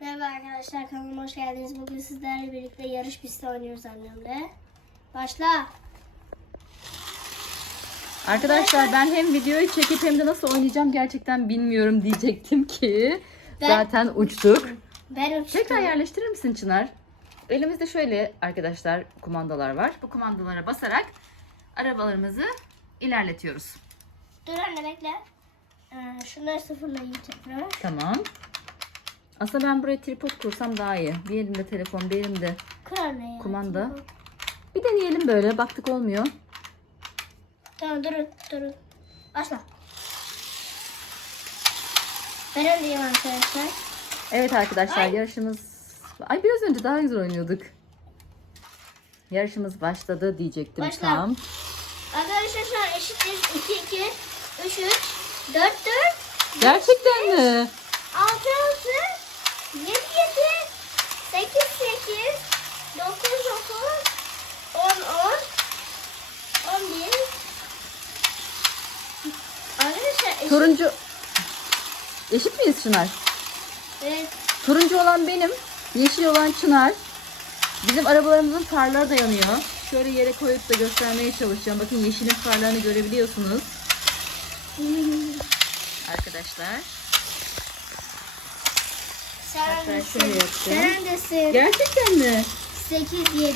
Merhaba arkadaşlar kanalıma hoş geldiniz. Bugün sizlerle birlikte yarış pisti oynuyoruz annemle. Başla. Arkadaşlar ben hem videoyu çekip hem de nasıl oynayacağım gerçekten bilmiyorum diyecektim ki Ben- zaten uçtuk. Ben uçtum. Tekrar yerleştirir misin Çınar? Elimizde şöyle arkadaşlar kumandalar var. Bu kumandalara basarak arabalarımızı ilerletiyoruz. Dur anne bekle. Ee, şunları sıfırlayayım tekrar. Tamam. Aslında ben buraya tripod kursam daha iyi. Bir elimde telefon, bir elimde Kır anne ya. kumanda. Bir deneyelim böyle. Baktık olmuyor. Tamam durun durun. Başla. Ben öndeyim arkadaşlar. Evet arkadaşlar Ay. yarışımız... Ay biraz önce daha güzel oynuyorduk. Yarışımız başladı diyecektim Başla. tam. Arkadaşlar şu an eşittir. 2 2 3 3 4 4 Gerçekten mi? 6 6 7 7 8 8 9 9 10 10 11 Arkadaşlar eşit. Turuncu... Eşit miyiz Çınar? Evet. Turuncu olan benim, yeşil olan Çınar. Bizim arabalarımızın farları da yanıyor. Şöyle yere koyup da göstermeye çalışacağım. Bakın yeşilin farlarını görebiliyorsunuz. Arkadaşlar. Sen Hatta şöyle yapacağım. Sen neredesin? Gerçekten mi? 8 7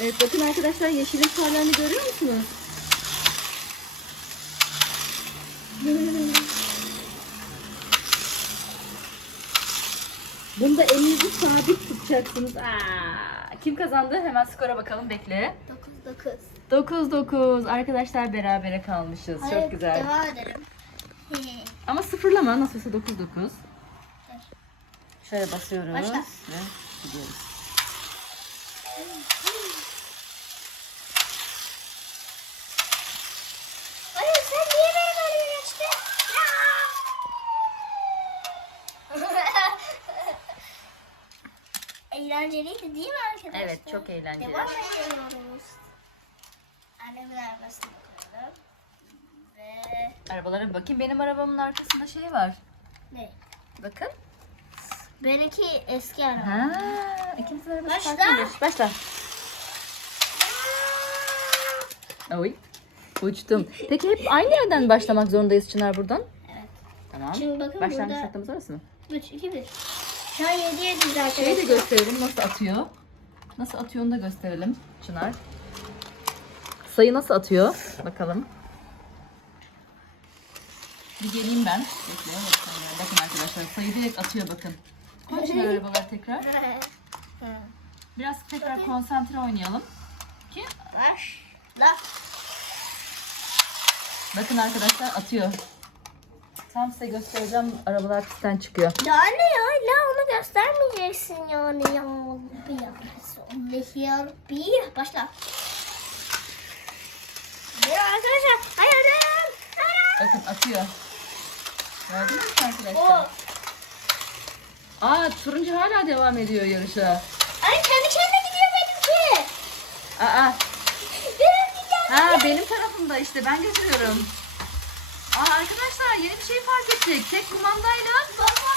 Evet bakın arkadaşlar yeşilin farlarını görüyor musunuz? Bunda elinizi sabit tutacaksınız. Aa, kim kazandı? Hemen skora bakalım bekle. 9 9 9-9 arkadaşlar berabere kalmışız. Çok güzel. Devam edelim. Ama sıfırlama nasıl olsa 9-9. Şöyle basıyoruz. Başla. Ve gidiyoruz. Hayır sen niye benim önüme geçtin? Eğlenceliydi değil mi arkadaşlar? Evet çok eğlenceli. Devam ediyoruz. Annemin arabasını koyalım. Ve Arabalara bakayım. Benim arabamın arkasında şey var. ne? Bakın. Benimki eski araba. Ha, ikimizin arabası Başla. farklıymış. Başla. Oy. Uçtum. Peki hep aynı yerden başlamak zorundayız Çınar buradan. Evet. Tamam. Şimdi bakın Başlangıç burada- noktamız orası mı? 3, 2, 1. Şu an 7 7 arkadaşlar. Şeyi de gösterelim nasıl atıyor. Nasıl atıyor onu da gösterelim Çınar. Sayı nasıl atıyor? Bakalım. Bir geleyim ben. Bekle. Bakın arkadaşlar sayı direkt atıyor bakın. Koy Çınar tekrar. Biraz tekrar konsantre oynayalım. Ki Başla. bakın arkadaşlar atıyor. Tam size göstereceğim arabalar pistten çıkıyor. Ya anne ya illa onu göstermeyeceksin yani ya. Bir yapıyorsun. Ya bir başla. Ya arkadaşlar hayır. Bakın atıyor. Gördünüz mü arkadaşlar? Aa turuncu hala devam ediyor yarışa. ay kendi kendine gidiyor benimki. Aa Benimki. Ha benim tarafımda işte ben götürüyorum. Aa arkadaşlar yeni bir şey fark ettik. Tek kumandayla Baba.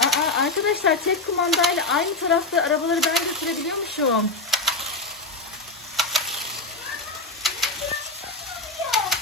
Aa arkadaşlar tek kumandayla aynı tarafta arabaları ben götürebiliyormuşum.